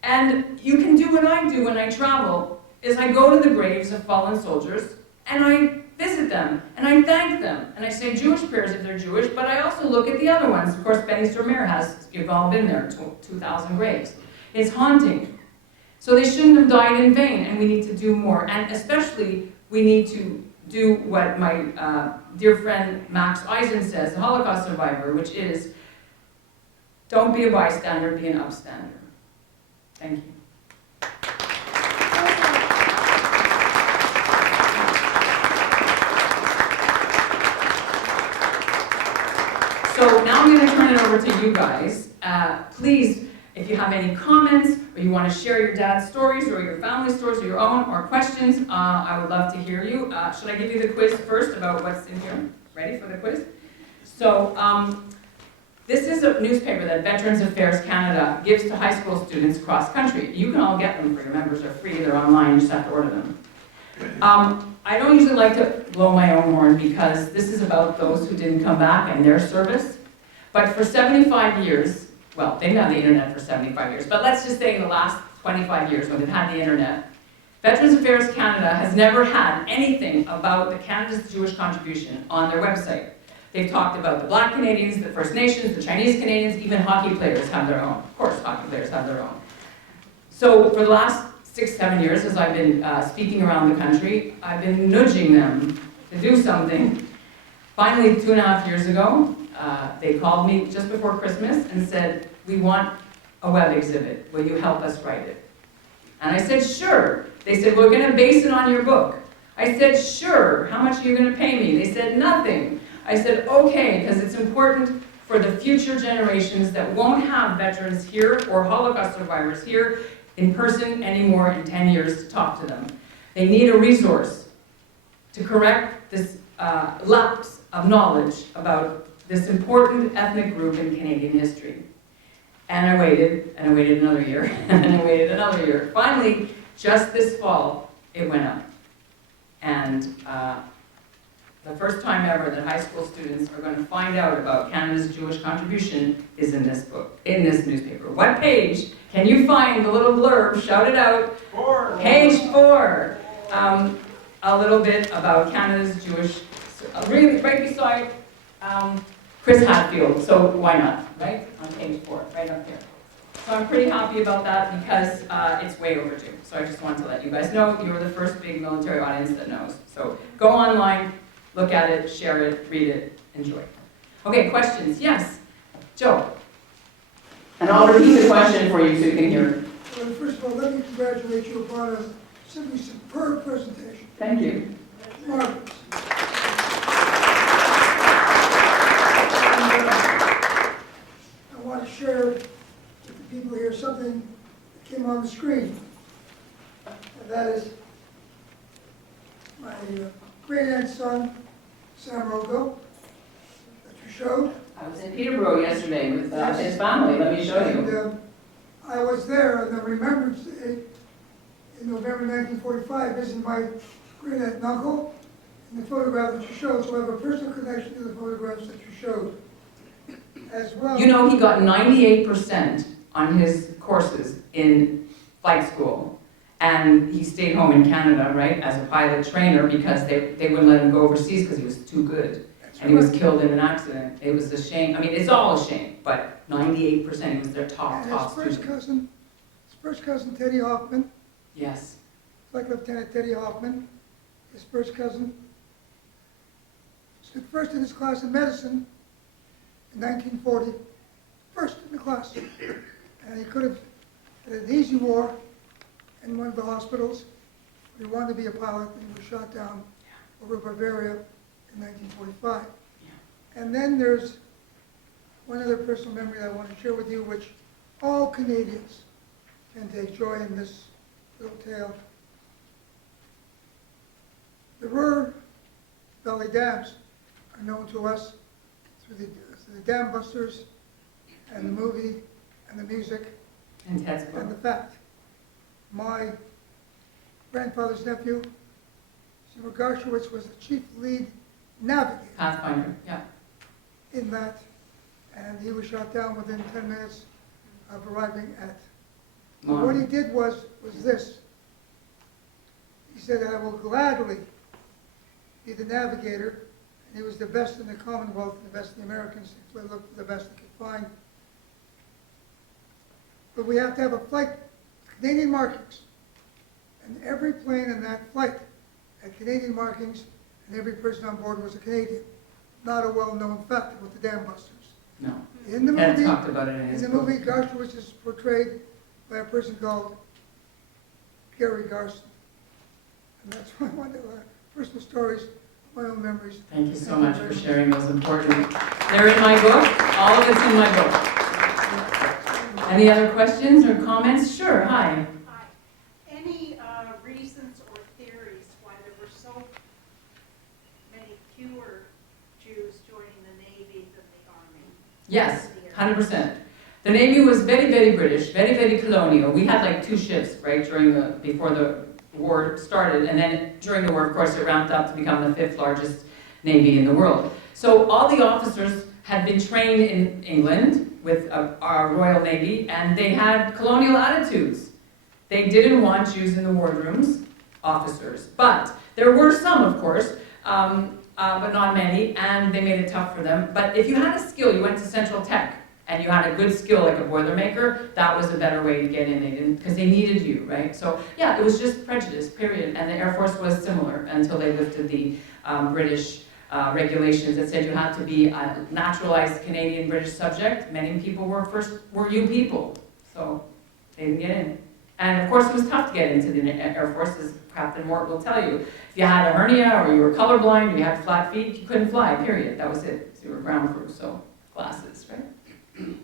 And you can do what I do when I travel, is I go to the graves of fallen soldiers, and I visit them, and I thank them. And I say Jewish prayers if they're Jewish, but I also look at the other ones. Of course, Benny Stormare has, you've all been there, 2,000 graves. It's haunting. So they shouldn't have died in vain, and we need to do more. And especially, we need to do what my dear friend Max Eisen says, a Holocaust survivor, which is, don't be a bystander, be an upstander. Thank you. So now I'm going to turn it over to you guys. Please, if you have any comments, or you want to share your dad's stories, or your family stories, or your own, or questions, I would love to hear you. Should I give you the quiz first about what's in here? Ready for the quiz? So, this is a newspaper that Veterans Affairs Canada gives to high school students across country. You can all get them for your members. They're free. They're online. You just have to order them. I don't usually like to blow my own horn because this is about those who didn't come back and their service. But for 75 years, well, they've had the internet for 75 years, but let's just say in the last 25 years when they've had the internet, Veterans Affairs Canada has never had anything about the Canada's Jewish contribution on their website. They've talked about the Black Canadians, the First Nations, the Chinese Canadians, even hockey players have their own. Of course, hockey players have their own. So for the last 6-7 years, as I've been speaking around the country, I've been nudging them to do something. Finally, 2.5 years ago, they called me just before Christmas and said, we want a web exhibit. Will you help us write it? And I said, sure. They said, we're going to base it on your book. I said, sure. How much are you going to pay me? They said, nothing. I said, okay, because it's important for the future generations that won't have veterans here or Holocaust survivors here in person anymore in 10 years to talk to them. They need a resource to correct this lapse of knowledge about this important ethnic group in Canadian history. And I waited another year, and I waited another year. Finally, just this fall, it went up. And the first time ever that high school students are going to find out about Canada's Jewish contribution is in this book, in this newspaper. What page can you find the little blurb? Shout it out. 4. Page 4. A little bit about Canada's Jewish, really right beside Chris Hatfield. So why not, right? On page 4, right up here. So I'm pretty happy about that because it's way overdue. So I just wanted to let you guys know you're the first big military audience that knows. So go online. Look at it, share it, read it, enjoy. Okay, questions? Yes? Joe? And I'll repeat the question for you so you can hear. Well, first of all, let me congratulate you upon a simply superb presentation. Thank you. Marvelous. I want to share with the people here something that came on the screen. And that is my great-aunt's son, Sam Rogo, that you showed. I was in Peterborough yesterday with his family. Let me show you. And, I was there on the Remembrance Day in November 1945, visiting my great-aunt and uncle, and the photograph that you showed, so I have a personal connection to the photographs that you showed as well. You know, he got 98% on his courses in flight school. And he stayed home in Canada, right, as a pilot trainer because they wouldn't let him go overseas because he was too good. And he was killed in an accident. It was a shame. I mean, it's all a shame, but 98%, he was their top His first cousin, Teddy Hoffman, Yes. Flight Lieutenant Teddy Hoffman, his first cousin, stood first in his class in medicine in 1940, first in the class. And he could have had an easy war in one of the hospitals, He wanted to be a pilot, and he was shot down over Bavaria in 1945. And then there's one other personal memory I want to share with you, which all Canadians can take joy in this little tale. The Ruhr Valley Dams are known to us through the Dam Busters and the movie and the music And Ted's and the book. fact. My grandfather's nephew, Seymour Garshowitz, was the chief lead navigator Pathfinder, yeah. in that, and he was shot down within 10 minutes of arriving at. What he did was this. He said, I will gladly be the navigator, and he was the best in the Commonwealth, the best in the Americans, so he looked for the best he could find. But we have to have a flight, Canadian markings, and every plane in that flight had Canadian markings, and every person on board was a Canadian. Not a well-known fact about the Dam Busters. No. In the Ted movie, talked about it in his in the book. movie, Garshowitz is portrayed by a person called Gary Garson. And that's why I wanted personal stories, my own memories. Thank you so much for sharing those important. They're in my book. All of it's in my book. Any other questions or comments? Sure, hi. Hi. Any reasons or theories why there were so many fewer Jews joining the Navy than the Army? Yes, 100%. The Navy was very, very British, very, very colonial. We had like 2 ships, right, before the war started, and then during the war, of course, it ramped up to become the 5th largest Navy in the world. So all the officers had been trained in England with our Royal Navy, and they had colonial attitudes. They didn't want Jews in the wardrooms, officers. But there were some, of course, but not many, and they made it tough for them. But if you had a skill, you went to Central Tech, and you had a good skill like a Boilermaker, that was a better way to get in. They didn't, because they needed you, right? So yeah, it was just prejudice, period. And the Air Force was similar until they lifted the British regulations that said you had to be a naturalized Canadian British subject. Many people were you people, so they didn't get in. And of course, it was tough to get into the Air Force, as Captain Mort will tell you. If you had a hernia or you were colorblind or you had flat feet, you couldn't fly, period. That was it. So you were ground crew, so glasses, right?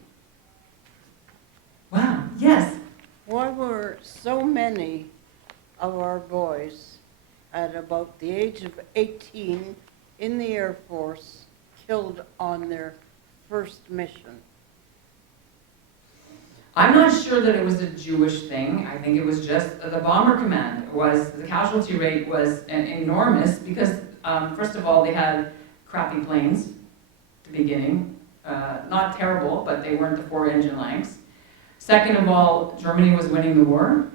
Wow, yes. Why were so many of our boys at about the age of 18 in the Air Force killed on their first mission? I'm not sure that it was a Jewish thing. I think it was just the bomber command. The casualty rate was enormous because, first of all, they had crappy planes at the beginning. Not terrible, but they weren't the 4-engine lengths. Second of all, Germany was winning the war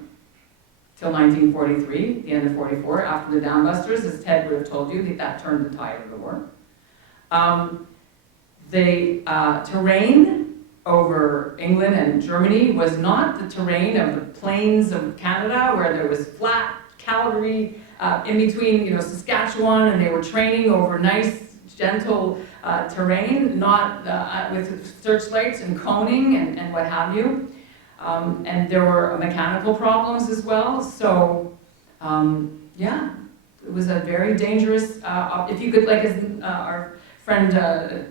till 1943, the end of 44, after the Dam Busters, as Ted would have told you, that turned the tide of the war. The terrain over England and Germany was not the terrain of the plains of Canada, where there was flat Calgary in between, Saskatchewan, and they were training over nice, gentle terrain, not with searchlights and coning and what have you. And there were mechanical problems as well. So, yeah, it was a very dangerous, if you could, like as our friend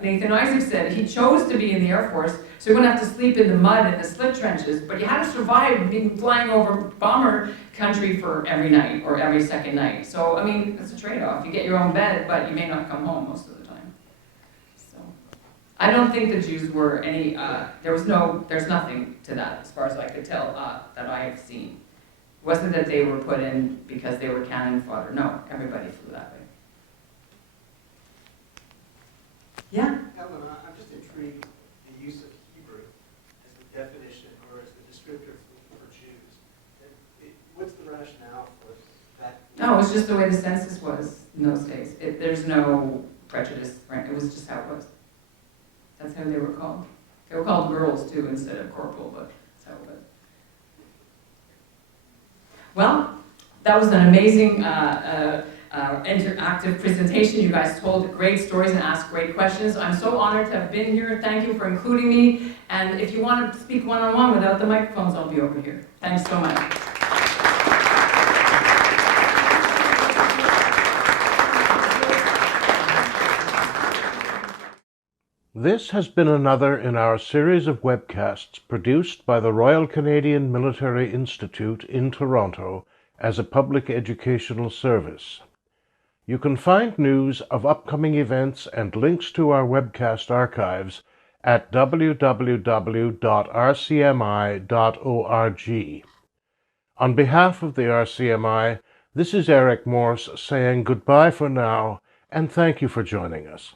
Nathan Isaac said, he chose to be in the Air Force, so he wouldn't have to sleep in the mud in the slit trenches, but you had to survive being flying over bomber country for every night or every second night. So, I mean, it's a trade-off. You get your own bed, but you may not come home most of the time. So, I don't think the Jews were any, there's nothing to that, as far as I could tell, that I have seen. It wasn't that they were put in because they were cannon fodder. No, everybody flew that way. Yeah? Ellin, I'm just intrigued in the use of Hebrew as the definition or as the descriptor for Jews. What's the rationale for that? No, it was just the way the census was in those days. There's no prejudice, right? It was just how it was. That's how they were called. They were called girls too instead of corporal, but that's how it was. Well, that was an amazing interactive presentation. You guys told great stories and asked great questions. I'm so honored to have been here. Thank you for including me. And if you want to speak one-on-one without the microphones, I'll be over here. Thanks so much. This has been another in our series of webcasts produced by the Royal Canadian Military Institute in Toronto as a public educational service. You can find news of upcoming events and links to our webcast archives at www.rcmi.org. On behalf of the RCMI, this is Eric Morse saying goodbye for now, and thank you for joining us.